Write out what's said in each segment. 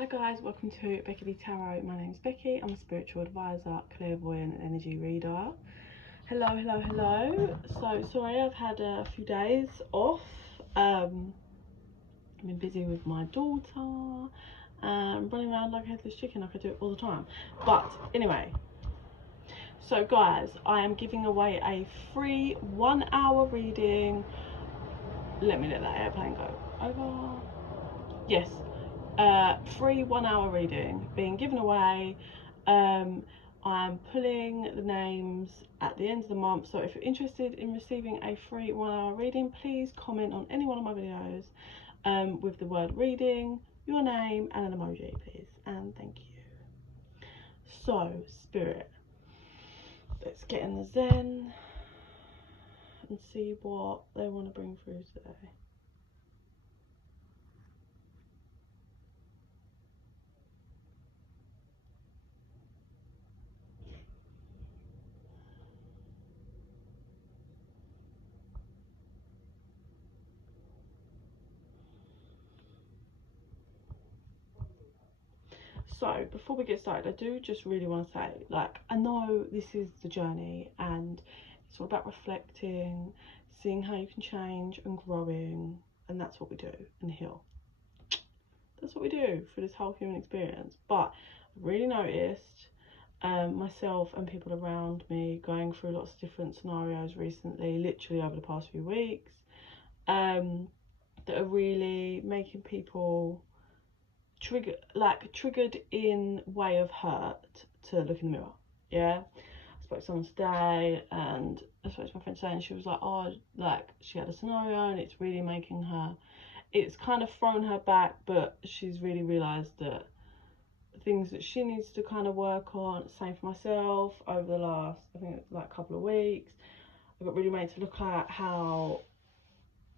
Hi guys, welcome to Becky Tarot. My name's Becky. I'm a spiritual advisor, clairvoyant and energy reader. Hello. So sorry I've had a few days off. I've been busy with my daughter and running around like a headless chicken like I do all the time. But anyway, so guys, I am giving away a free 1 hour reading. Let me let that airplane go over. Yes. Free 1 hour reading being given away. I'm pulling the names at the end of the month, so if you're interested in receiving a free 1 hour reading, please comment on any one of my videos with the word reading, your name and an emoji, please, and thank you. So Spirit, let's get in the zen and see what they want to bring through today. So before we get started, I do just really want to say, like, I know this is the journey and it's all about reflecting, seeing how you can change and growing, and that's what we do and heal. That's what we do for this whole human experience. But I've really noticed myself and people around me going through lots of different scenarios recently, literally over the past few weeks, that are really making people triggered in way of hurt to look in the mirror. I spoke to someone today and I spoke to my friend today and she was like, oh, like she had a scenario and it's really making her, it's kind of thrown her back, but she's really realized that things that she needs to kind of work on. Same for myself. Over the last, I think it's like a couple of weeks, I got really made to look at how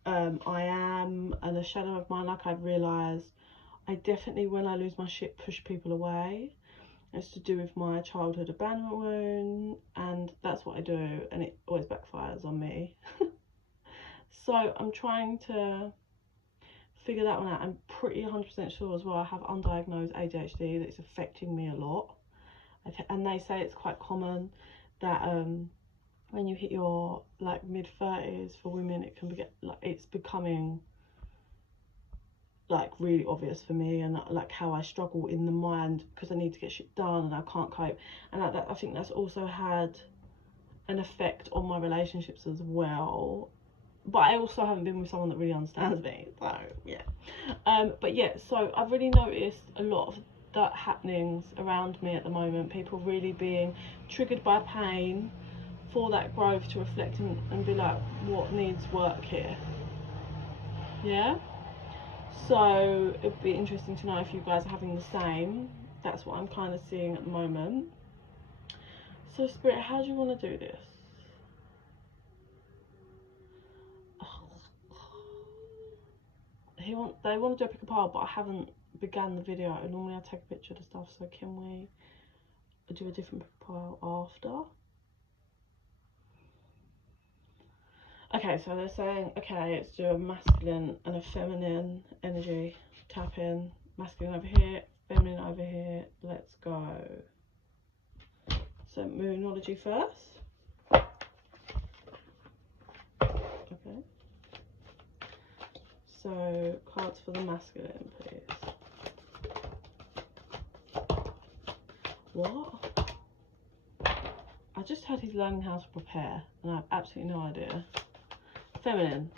I am and the shadow of mine. Like, I've realized I definitely, when I lose my shit, push people away. It's to do with my childhood abandonment wound, and that's what I do, and it always backfires on me. So I'm trying to figure that one out. I'm pretty 100% sure as well I have undiagnosed ADHD that's affecting me a lot, and they say it's quite common that when you hit your like mid-30s for women, it can be like, it's becoming like really obvious for me, and like how I struggle in the mind because I need to get shit done and I can't cope, and like that, I think that's also had an effect on my relationships as well. But I also haven't been with someone that really understands me, so yeah. But yeah, so I've really noticed a lot of that happenings around me at the moment, people really being triggered by pain for that growth to reflect and be like, what needs work here? So it'd be interesting to know if you guys are having the same. That's what I'm kind of seeing at the moment. So Spirit, how do you want to do this? They want to do a pick a pile, but I haven't began the video. Normally I take a picture of the stuff, so can we do a different pick a pile after? Okay, so they're saying, okay, let's do a masculine and a feminine energy. Tap in, masculine over here, feminine over here. Let's go. So moonology first. Okay. So cards for the masculine, please. What? I just heard he's learning how to prepare, and I have absolutely no idea. Feminine.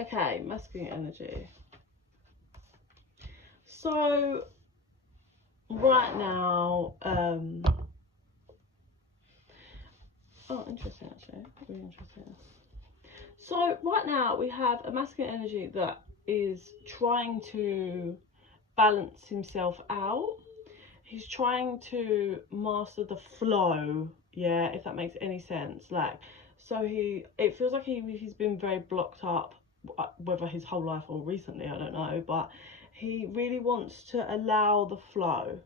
Okay, masculine energy. So right now, oh, interesting, actually, really interesting. So right now we have a masculine energy that is trying to balance himself out. He's trying to master the flow, yeah, if that makes any sense. Like, so it feels like he's been very blocked up, whether his whole life or recently, I don't know, but he really wants to allow the flow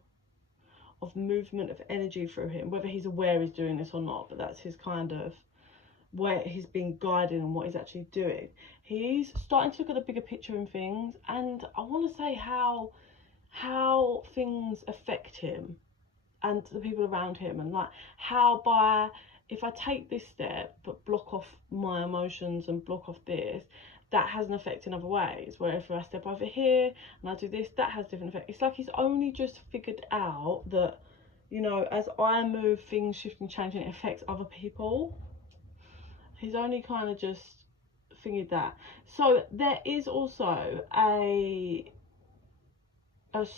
of movement of energy through him, whether he's aware he's doing this or not, but that's his kind of where he's been guided and what he's actually doing. He's starting to look at the bigger picture in things, and I want to say how things affect him and the people around him, and like how by if I take this step but block off my emotions and block off this, that has an effect in other ways, where if I step over here and I do this, that has different effect. It's like he's only just figured out that, you know, as I move, things shift and change and it affects other people. He's only kind of just figured that. So there is also a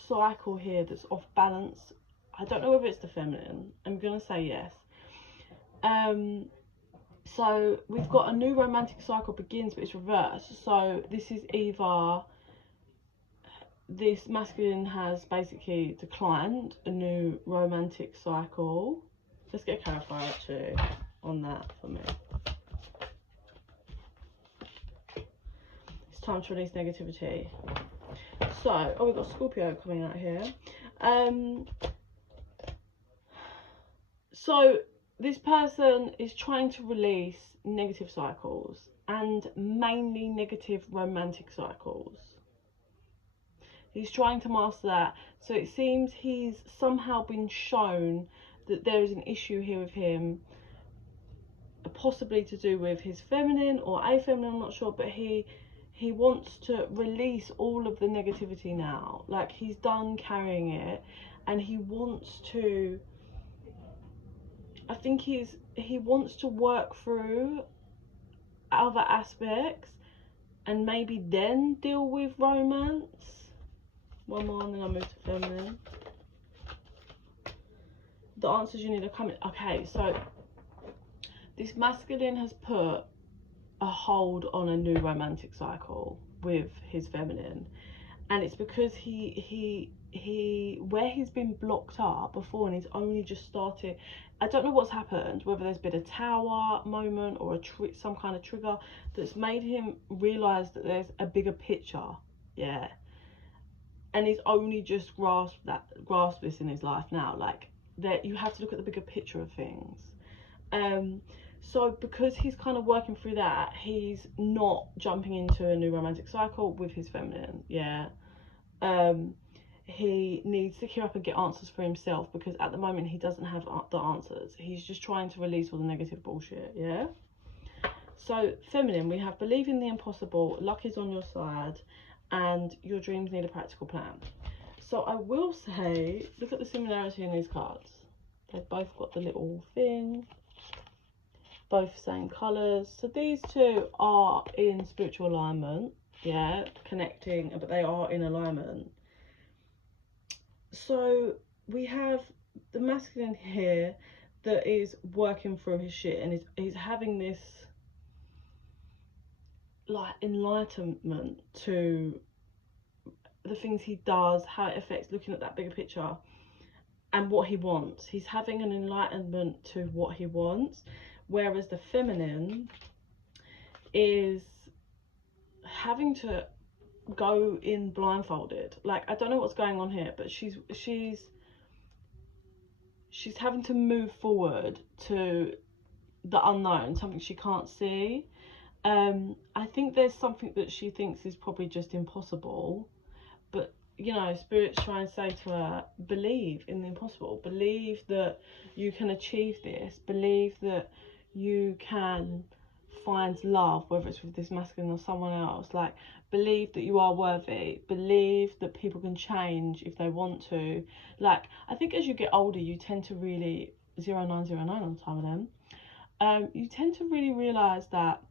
cycle here that's off balance. I don't know whether it's the feminine. I'm gonna say yes. So we've got a new romantic cycle begins, but it's reversed. So this is either this masculine has basically declined a new romantic cycle. Let's get a clarifier actually on that for me. It's time to release negativity. So, oh, we've got Scorpio coming out here. So this person is trying to release negative cycles, and mainly negative romantic cycles. He's trying to master that. So it seems he's somehow been shown that there is an issue here with him, possibly to do with his feminine or a feminine, I'm not sure, but he wants to release all of the negativity now. Like, he's done carrying it, and he wants to, I think he wants to work through other aspects and maybe then deal with romance. One more and then I'll move to feminine. The answers you need are coming. Okay, so this masculine has put a hold on a new romantic cycle with his feminine, and it's because he where he's been blocked up before and he's only just started. I don't know what's happened, whether there's been a tower moment or some kind of trigger that's made him realize that there's a bigger picture, yeah, and he's only just grasped this in his life now, like that you have to look at the bigger picture of things. So because he's kind of working through that, he's not jumping into a new romantic cycle with his feminine, yeah. He needs to gear up and get answers for himself, because at the moment he doesn't have the answers. He's just trying to release all the negative bullshit, yeah. So feminine, we have believe in the impossible, luck is on your side, and your dreams need a practical plan. So I will say, look at the similarity in these cards. They've both got the little thing, both same colours. So these two are in spiritual alignment, yeah, connecting, but they are in alignment. So we have the masculine here that is working through his shit, and he's having this like enlightenment to the things he does, how it affects, looking at that bigger picture and what he wants. He's having an enlightenment to what he wants, whereas the feminine is having to go in blindfolded. Like, I don't know what's going on here, but she's having to move forward to the unknown, something she can't see. I think there's something that she thinks is probably just impossible, but you know, spirit's trying to say to her, believe in the impossible, believe that you can achieve this, believe that you can find love, whether it's with this masculine or someone else. Like, believe that you are worthy, believe that people can change if they want to. Like, I think as you get older, you tend to really 0909 on the time of them, you tend to really realize that,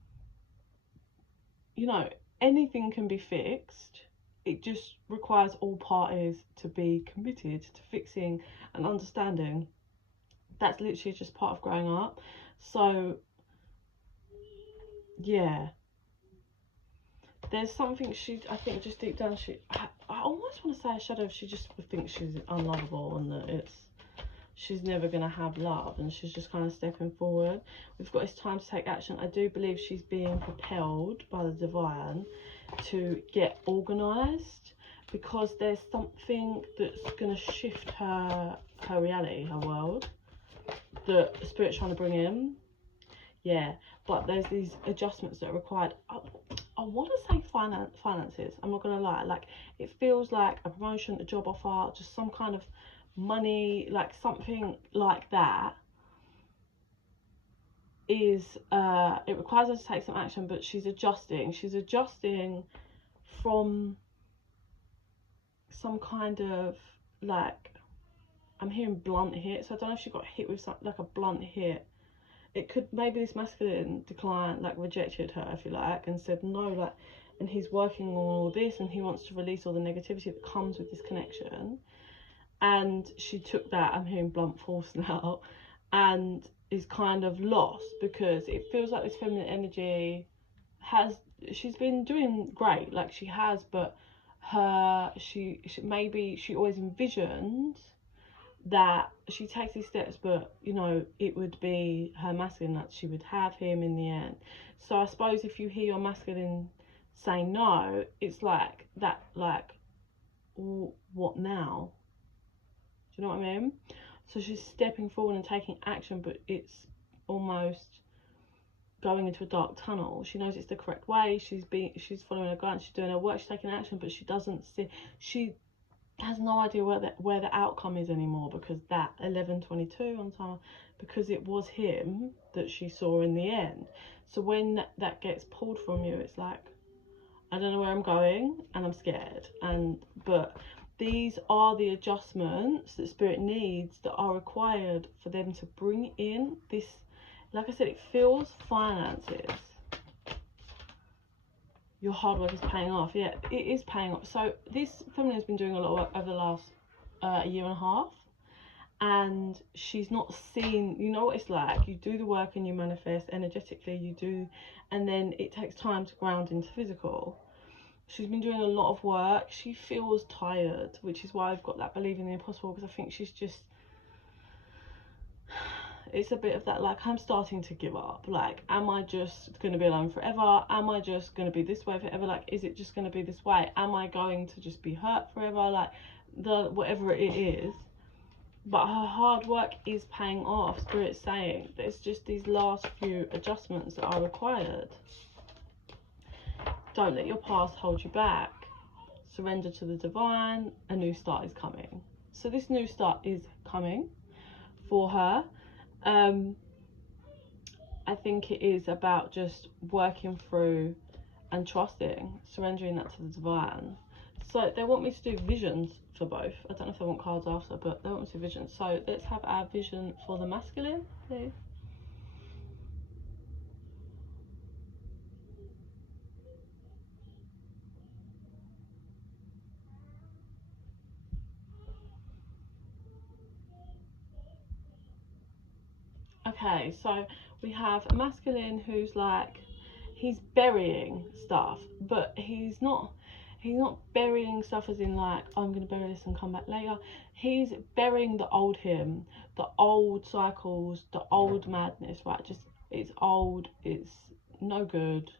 you know, anything can be fixed. It just requires all parties to be committed to fixing and understanding. That's literally just part of growing up. So yeah, there's something I think just deep down I almost want to say a shadow of she just thinks she's unlovable, and that she's never going to have love, and she's just kind of stepping forward. We've got it's time to take action. I do believe she's being propelled by the divine to get organised, because there's something that's going to shift her reality, her world, that Spirit's trying to bring in. Yeah, but there's these adjustments that are required. I want to say finances. I'm not gonna lie. Like, it feels like a promotion, a job offer, just some kind of money, like something like that. Is it requires her to take some action, but she's adjusting. She's adjusting from some kind of, like, I'm hearing blunt hit. So I don't know if she got hit with something like a blunt hit. It could, maybe this masculine declined, like rejected her, if you like, and said no, like, and he's working on all this and he wants to release all the negativity that comes with this connection. And she took that, I'm hearing blunt force now, and is kind of lost, because it feels like this feminine energy she's been doing great, like she has, but she maybe she always envisioned that she takes these steps, but you know, it would be her masculine, that she would have him in the end. So I suppose if you hear your masculine say no, it's like that, like, what now? Do you know what I mean? So she's stepping forward and taking action, but it's almost going into a dark tunnel. She knows it's the correct way. She's following her guidance. She's doing her work. She's taking action, but she doesn't see. She has no idea where the outcome is anymore, because that 11:22 on time, because it was him that she saw in the end. So when that gets pulled from you, it's like, I don't know where I'm going and I'm scared. But these are the adjustments that spirit needs, that are required for them to bring in this. Like I said, it feels finances. Your hard work is paying off. Yeah, it is paying off. So this feminine has been doing a lot of work over the last year and a half, and she's not seen, you know what it's like, you do the work and you manifest energetically, you do, and then it takes time to ground into physical. She's been doing a lot of work. She feels tired, which is why I've got that believing the impossible, because I think she's just, it's a bit of that, like, I'm starting to give up. Like, am I just going to be alone forever? Am I just going to be this way forever? Like, is it just going to be this way? Am I going to just be hurt forever? Like, whatever it is. But her hard work is paying off. Spirit's saying there's just these last few adjustments that are required. Don't let your past hold you back. Surrender to the divine. A new start is coming. So this new start is coming for her. I think it is about just working through and trusting, surrendering that to the divine. So they want me to do visions for both. I don't know if they want cards after, but they want me to do visions. So let's have our vision for the masculine, please. Okay, so we have a masculine who's like, he's burying stuff, but he's not burying stuff as in like, I'm gonna bury this and come back later. He's burying the old him, the old cycles, the old madness, right? Just, it's old, it's no good.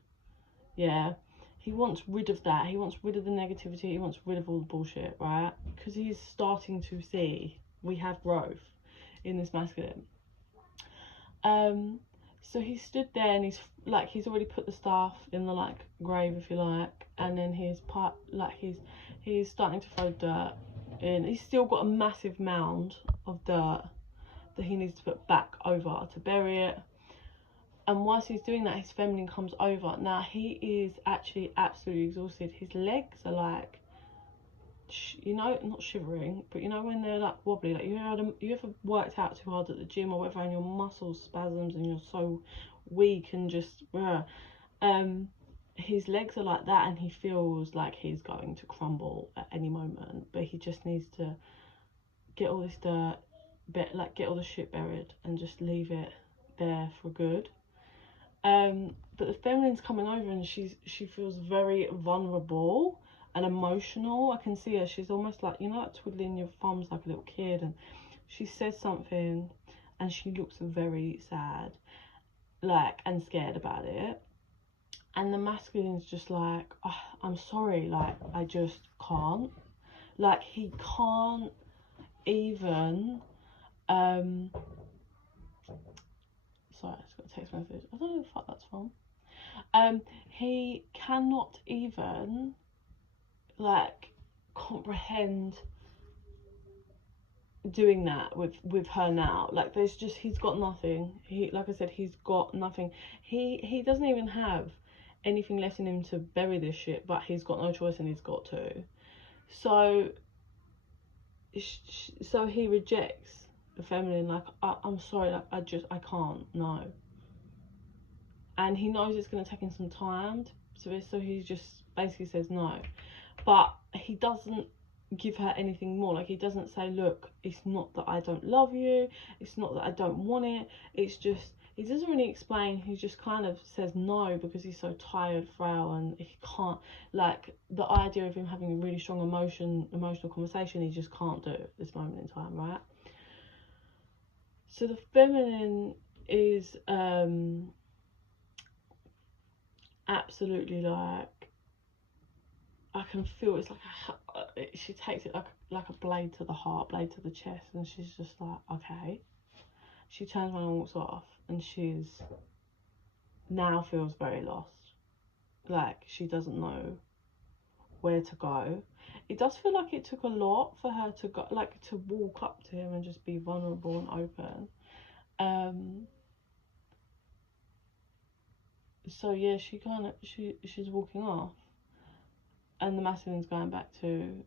Yeah, he wants rid of that. He wants rid of the negativity. He wants rid of all the bullshit, right? Because he's starting to see we have growth in this masculine. So he stood there and he's already put the staff in the, like, grave, if you like, and then he's starting to throw dirt in. He's still got a massive mound of dirt that he needs to put back over to bury it. And whilst he's doing that, his feminine comes over. Now he is actually absolutely exhausted. His legs are like, you know, not shivering, but you know when they're like wobbly, like you ever worked out too hard at the gym or whatever, and your muscles spasms and you're so weak and just his legs are like that, and he feels like he's going to crumble at any moment, but he just needs to get all this dirt, get all the shit buried and just leave it there for good. But the feminine's coming over and she feels very vulnerable and emotional. I can see her, she's almost like, you know, like twiddling your thumbs like a little kid, and she says something and she looks very sad, like, and scared about it. And the masculine's just like, oh, I'm sorry, like, I just can't. Like, he can't even Sorry, I just got a text message. I don't know who the fuck that's from. He cannot even like comprehend doing that with her now. Like, there's just, he's got nothing. He, like I said, he's got nothing. He doesn't even have anything left in him to bury this shit, but he's got no choice and he's got to. So he rejects the feminine. Like, I'm sorry, like, I can't, no. And he knows it's going to take him some time so he just basically says no. But he doesn't give her anything more. Like, he doesn't say, look, it's not that I don't love you, it's not that I don't want it, it's just, he doesn't really explain. He just kind of says no because he's so tired, frail, and he can't, like, the idea of him having a really strong emotional conversation, he just can't do at this moment in time, right? So the feminine is absolutely, like, I can feel it's like she takes it like a blade to the heart, blade to the chest, and she's just like, okay. She turns around and walks off, and she's now feels very lost. Like, she doesn't know where to go. It does feel like it took a lot for her to go, like, to walk up to him and just be vulnerable and open. So yeah, she's walking off, and the masculine's going back to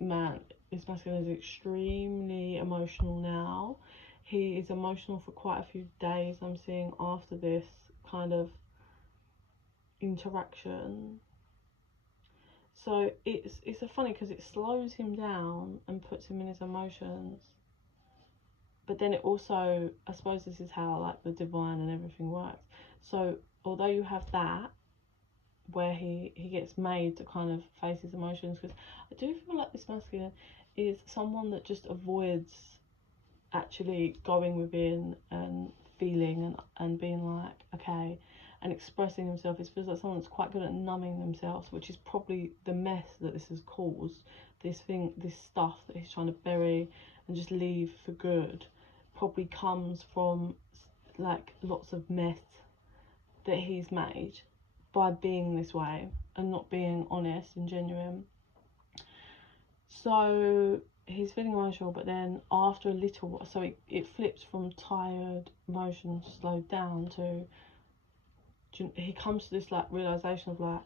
man. This masculine is extremely emotional now. He is emotional for quite a few days, I'm seeing, after this kind of interaction. So it's a funny, because it slows him down and puts him in his emotions, but then it also, I suppose this is how, like, the divine and everything works. So although you have that where he gets made to kind of face his emotions, because I do feel like this masculine is someone that just avoids actually going within and feeling and being like, okay, and expressing himself. It feels like someone that's quite good at numbing themselves, which is probably the mess that this has caused. This stuff that he's trying to bury and just leave for good probably comes from, like, lots of mess that he's made by being this way and not being honest and genuine. So he's feeling emotional, but then after a little while, so it flips from tired, emotion, slowed down, to he comes to this, like, realization of, like,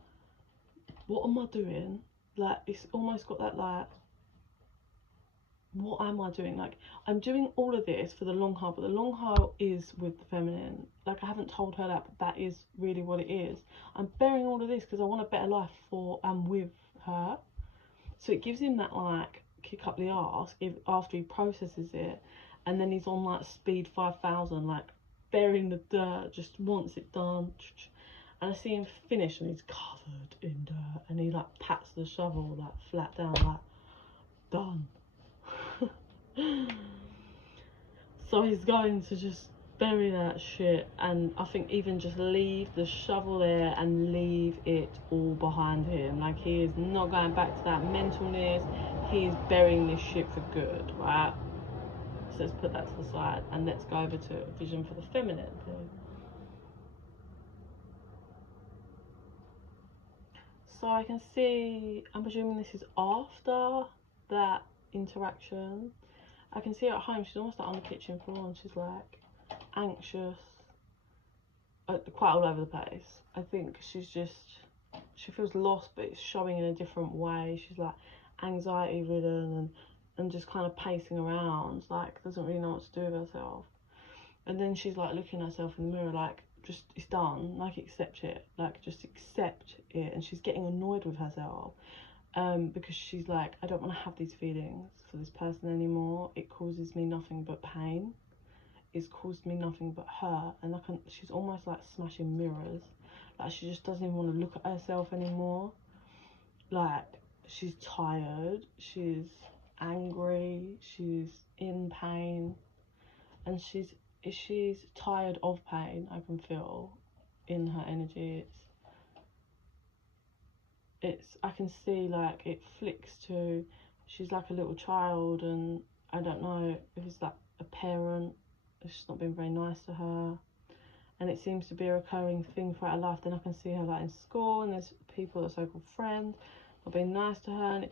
what am I doing? Like, it's almost got that, like, what am I doing? Like, I'm doing all of this for the long haul, but the long haul is with the feminine. Like, I haven't told her that, but that is really what it is. I'm bearing all of this because I want a better life for and with her. So it gives him that, like, kick up the arse after he processes it, and then he's on, like, speed 5,000, like, burying the dirt, just wants it done. And I see him finish, and he's covered in dirt, and he, like, pats the shovel, like, flat down, like, done. So he's going to just bury that shit, and I think even just leave the shovel there and leave it all behind him. Like, he is not going back to that mentalness. He is burying this shit for good, right? So let's put that to the side, and let's go over to vision for the feminine, please. So I can see, I'm presuming this is after that interaction. I can see her at home, she's almost like on the kitchen floor, and she's like anxious, quite all over the place. I think she feels lost, but it's showing in a different way. She's like anxiety ridden and just kind of pacing around, like doesn't really know what to do with herself. And then she's like looking at herself in the mirror, like, just, it's done, like, accept it, like, just accept it. And she's getting annoyed with herself, because she's like, I don't want to have these feelings for this person anymore. It causes me nothing but pain. It's caused me nothing but hurt. And she's almost like smashing mirrors. Like, she just doesn't even want to look at herself anymore. Like, she's tired, she's angry, she's in pain, and she's tired of pain. I can feel in her energy. I can see, like, it flicks to, she's like a little child, and I don't know if it's like a parent she's not been very nice to her, and it seems to be a recurring thing throughout her life. Then I can see her like in school, and there's people, so-called friends, not being nice to her, and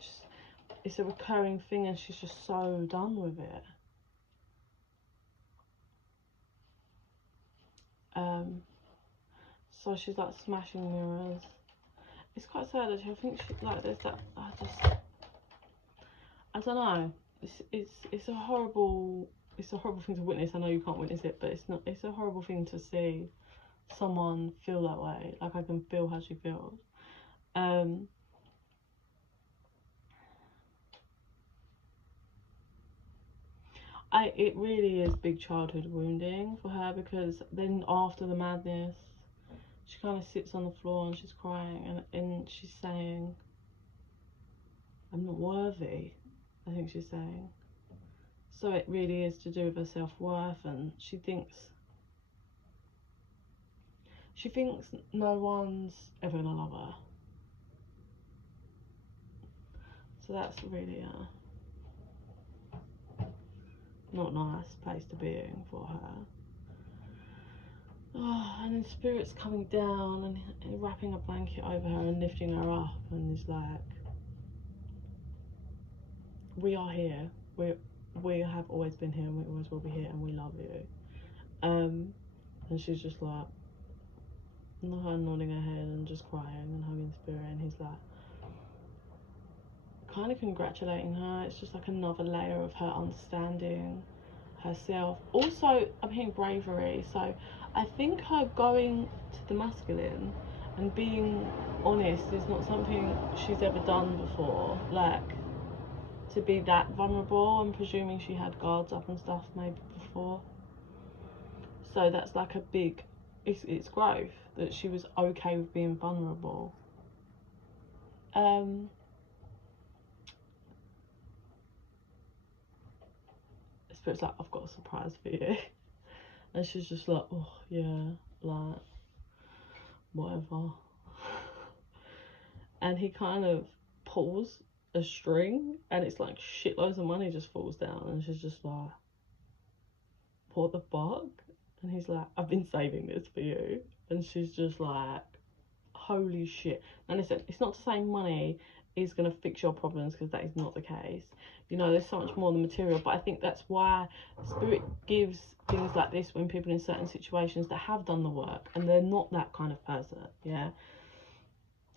it's a recurring thing, and she's just so done with it. So she's like smashing mirrors. It's quite sad actually. I think she, like, there's that, I don't know. It's a horrible thing to witness. I know you can't witness it, but it's a horrible thing to see someone feel that way. Like, I can feel how she feels. It really is big childhood wounding for her, because then after the madness, she kind of sits on the floor and she's crying, and she's saying, I'm not worthy, I think she's saying. So it really is to do with her self-worth, and she thinks no one's ever gonna love her. So that's really not a nice place to be in for her. Oh, and then Spirit's coming down and wrapping a blanket over her and lifting her up, and is like, we are here, we have always been here, and we always will be here, and we love you. And she's just like, her nodding her head and just crying and hugging Spirit, and he's like kind of congratulating her. It's just like another layer of her understanding herself. Also, I'm hearing bravery, so I think her going to the masculine and being honest is not something she's ever done before. Like, to be that vulnerable, I'm presuming she had guards up and stuff maybe before. So that's like a big, it's growth, that she was okay with being vulnerable. Spirit's like, I've got a surprise for you. And she's just like, oh yeah, like, whatever. And he kind of pulls a string, and it's like shitloads of money just falls down, and she's just like, what the fuck? And he's like, I've been saving this for you. And she's just like, holy shit. And listen, it's not to say money is going to fix your problems, because that is not the case. You know, there's so much more than material, but I think that's why Spirit gives things like this when people in certain situations that have done the work and they're not that kind of person, yeah.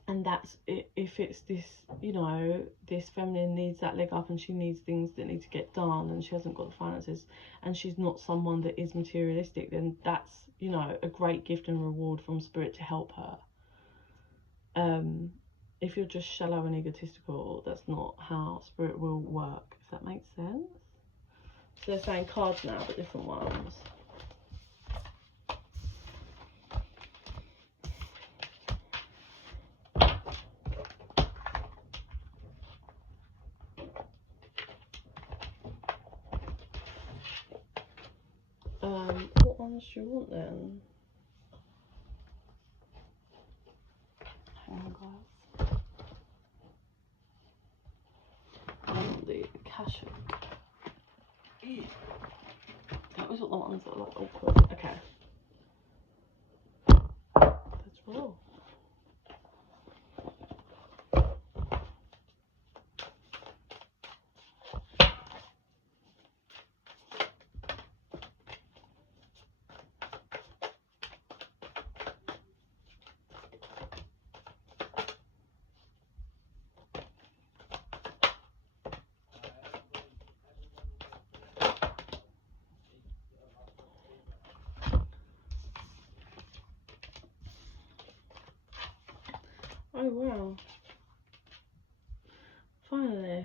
And that's it. If it's this, you know, this feminine needs that leg up, and she needs things that need to get done, and she hasn't got the finances, and she's not someone that is materialistic, then that's, you know, a great gift and reward from Spirit to help her. If you're just shallow and egotistical, that's not how Spirit will work, if that makes sense. So they're saying cards now, but different ones. What ones do you want then? Hang on, guys. I want the Akashic. That was what the ones that are like awkward. Okay. Let's roll. Oh wow. Finally.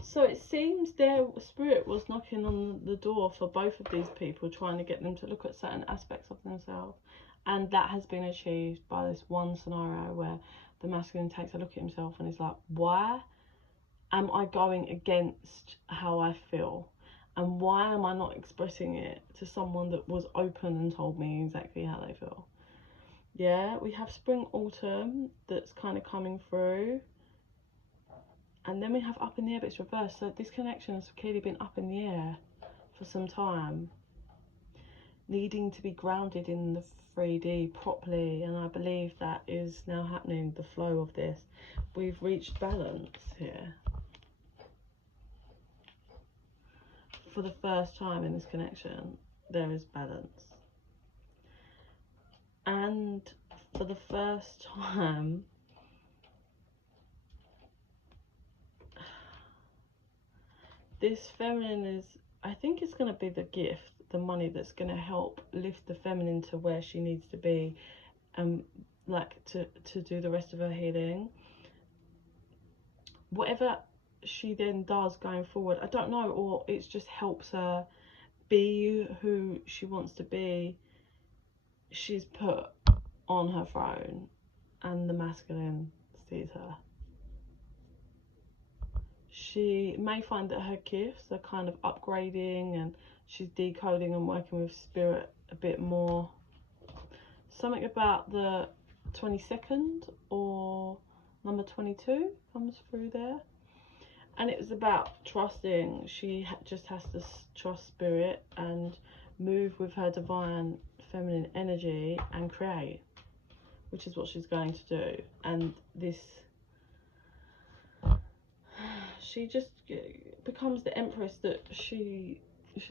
So it seems their Spirit was knocking on the door for both of these people, trying to get them to look at certain aspects of themselves. And that has been achieved by this one scenario where the masculine takes a look at himself and is like, why am I going against how I feel? And why am I not expressing it to someone that was open and told me exactly how they feel? Yeah, we have spring, autumn that's kind of coming through. And then we have up in the air, but it's reversed. So this connection has clearly been up in the air for some time. needing to be grounded in the 3D properly, and I believe that is now happening, the flow of this. We've reached balance here for the first time in this connection. There is balance, and for the first time this feminine is, I think it's going to be the gift, the money that's going to help lift the feminine to where she needs to be, like to do the rest of her healing. Whatever she then does going forward, I don't know, or it just helps her be who she wants to be. She's put on her throne and the masculine sees her. She may find that her gifts are kind of upgrading and she's decoding and working with spirit a bit more. Something about the 22nd or number 22 comes through there. And it was about trusting. She just has to trust spirit and move with her divine feminine energy and create, which is what she's going to do. And this, she just becomes the empress that she's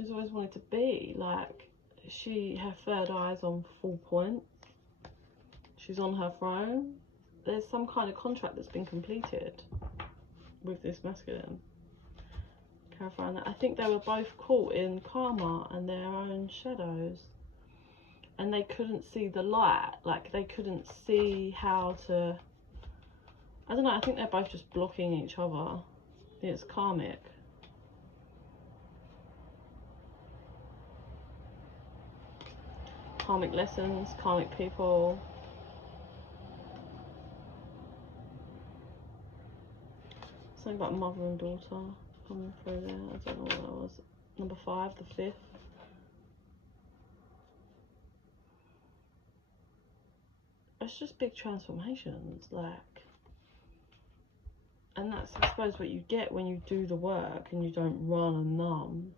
always wanted to be. Like, her third eye's on full point. She's on her throne. There's some kind of contract that's been completed with this masculine. Clarifying that. I think they were both caught in karma and their own shadows, and they couldn't see the light. Like, they couldn't see how to, I don't know, I think they're both just blocking each other. It's karmic. Karmic lessons, karmic people. Something about mother and daughter coming through there. I don't know what that was. Number 5, the 5th. It's just big transformations, like, and that's, I suppose, what you get when you do the work and you don't run and numb.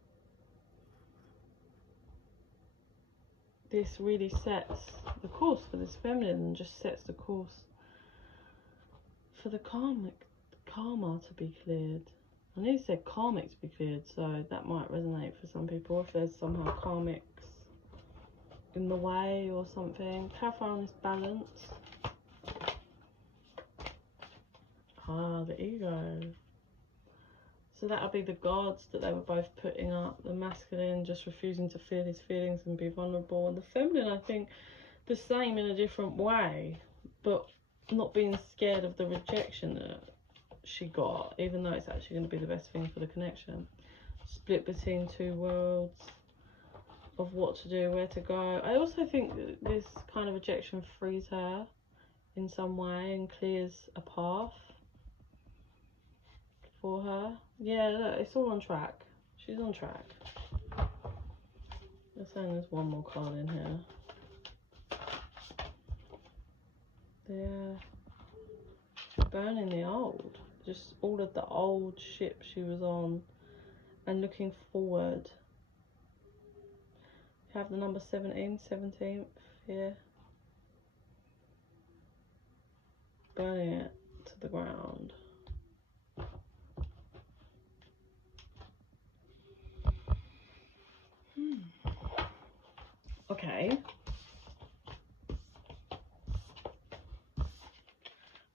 This really sets the course for this feminine, and just sets the course for the karma to be cleared. I nearly said karmic to be cleared, so that might resonate for some people if there's somehow karmics in the way or something. Clarify on this balance. Ah, the ego. So that'll be the guards that they were both putting up. The masculine just refusing to feel his feelings and be vulnerable, and the feminine, I think, the same in a different way, but not being scared of the rejection that she got, even though it's actually going to be the best thing for the connection. Split between two worlds of what to do, where to go. I also think that this kind of rejection frees her in some way and clears a path for her. Yeah, look, it's all on track. She's on track. They're saying there's one more card in here. They're burning the old. Just all of the old ship she was on and looking forward. You have the number 17, 17th here. Burning it to the ground. Okay.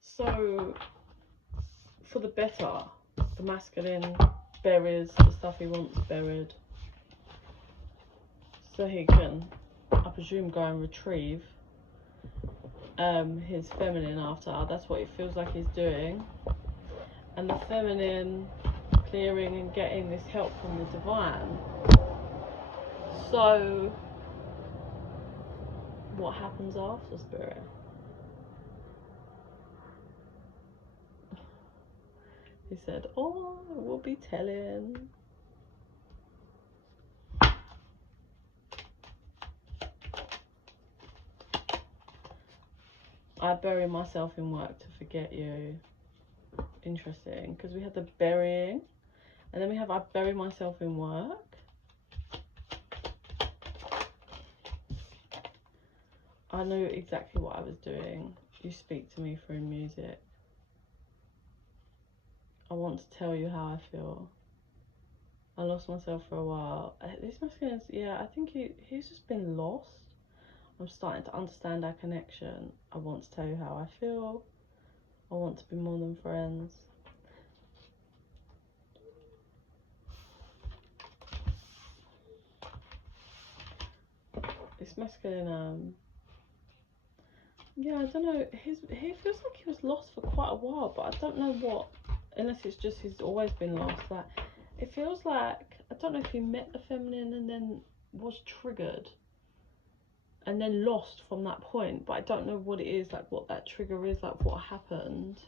So, for the better, the masculine buries the stuff he wants buried, so he can, I presume, go and retrieve his feminine after. That's what it feels like he's doing. And the feminine clearing and getting this help from the divine. So, what happens after, Spirit? He said, oh, we'll be telling. I bury myself in work to forget you. Interesting, because we had the burying, and then we have I bury myself in work. I knew exactly what I was doing. You speak to me through music. I want to tell you how I feel. I lost myself for a while. This masculine, yeah, I think he's just been lost. I'm starting to understand our connection. I want to tell you how I feel. I want to be more than friends. This masculine, yeah, I don't know. He feels like he was lost for quite a while, but I don't know what. Unless it's just he's always been lost. Like, it feels like, I don't know if he met the feminine and then was triggered and then lost from that point, but I don't know what it is, like what that trigger is, like what happened.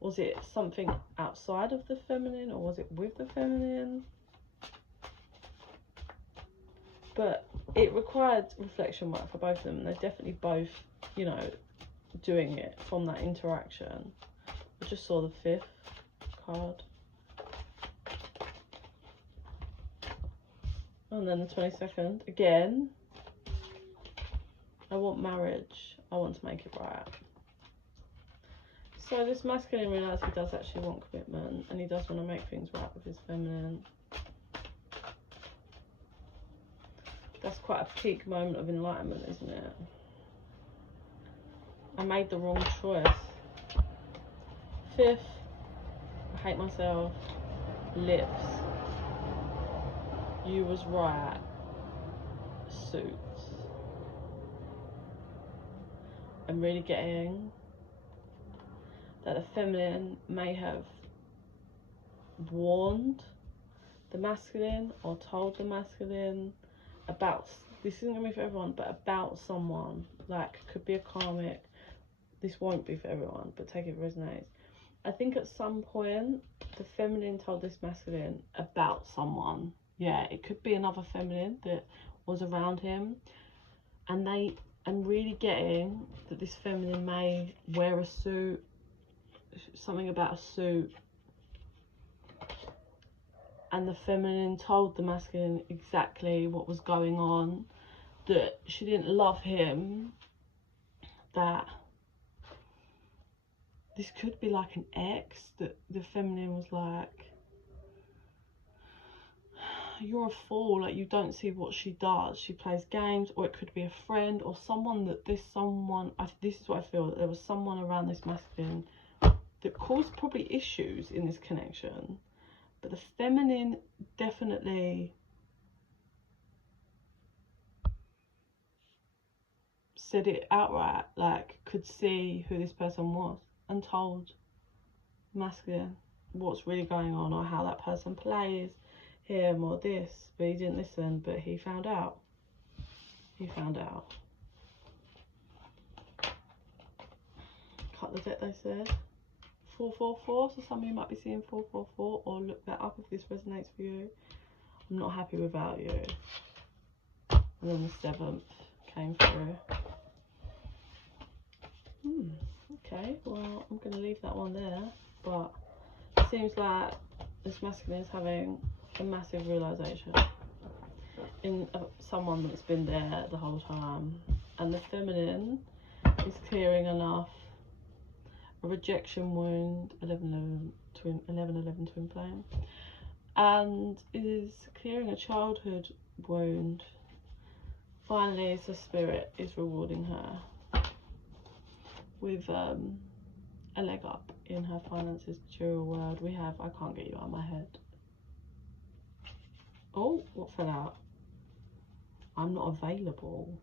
Was it something outside of the feminine, or was it with the feminine? But it required reflection work for both of them. They're definitely both, you know, doing it from that interaction. I just saw the 5th card. And then the 22nd. Again, I want marriage. I want to make it right. So this masculine realised he does actually want commitment, and he does want to make things right with his feminine. That's quite a peak moment of enlightenment, isn't it? I made the wrong choice. 5th, I hate myself. Lips. You was right. Suits. I'm really getting that the feminine may have warned the masculine or told the masculine about, this isn't going to be for everyone, but about someone. Like, could be a karmic. This won't be for everyone, but take it if it resonates. I think at some point the feminine told this masculine about someone. Yeah, it could be another feminine that was around him, and I'm really getting that this feminine may wear a suit, something about a suit, and the feminine told the masculine exactly what was going on, that she didn't love him, that this could be like an ex, that the feminine was like, you're a fool, like you don't see what she does, she plays games. Or it could be a friend or someone that this is what I feel, that there was someone around this masculine that caused probably issues in this connection, but the feminine definitely said it outright, like could see who this person was and told masculine what's really going on, or how that person plays him or this, but he didn't listen, but he found out. Cut the deck, they said. 444, so some of you might be seeing 444, or look that up if this resonates for you. I'm not happy without you. And then the 7th came through. Okay, well, I'm going to leave that one there, but it seems like this masculine is having a massive realisation in someone that's been there the whole time, and the feminine is clearing enough, a rejection wound, 11-11 twin flame, and is clearing a childhood wound. Finally, the spirit is rewarding her with a leg up in her finances, material world. We have, I can't get you out of my head. Oh, what fell out? I'm not available.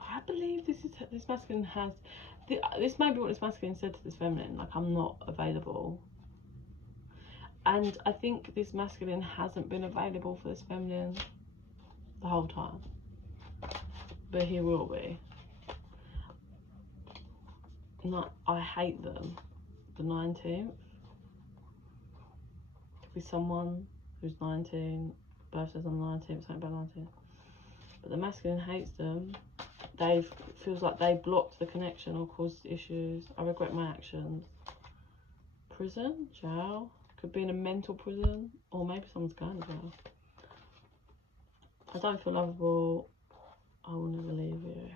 I believe this masculine has, this may be what this masculine said to this feminine, like, I'm not available. And I think this masculine hasn't been available for this feminine the whole time, but he will be. No, I hate them. The 19th could be someone who's 19, birthday's on the 19th, something about 19. But the masculine hates them. Feels like they blocked the connection or caused issues. I regret my actions. Prison, jail, could be in a mental prison, or maybe someone's going to jail. I don't feel lovable. I will never leave you.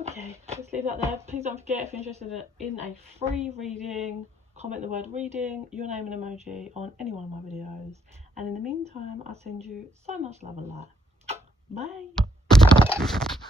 Okay, let's leave that there. Please don't forget, if you're interested in a free reading, comment the word reading, your name and emoji on any one of my videos. And in the meantime, I send you so much love and light. Bye.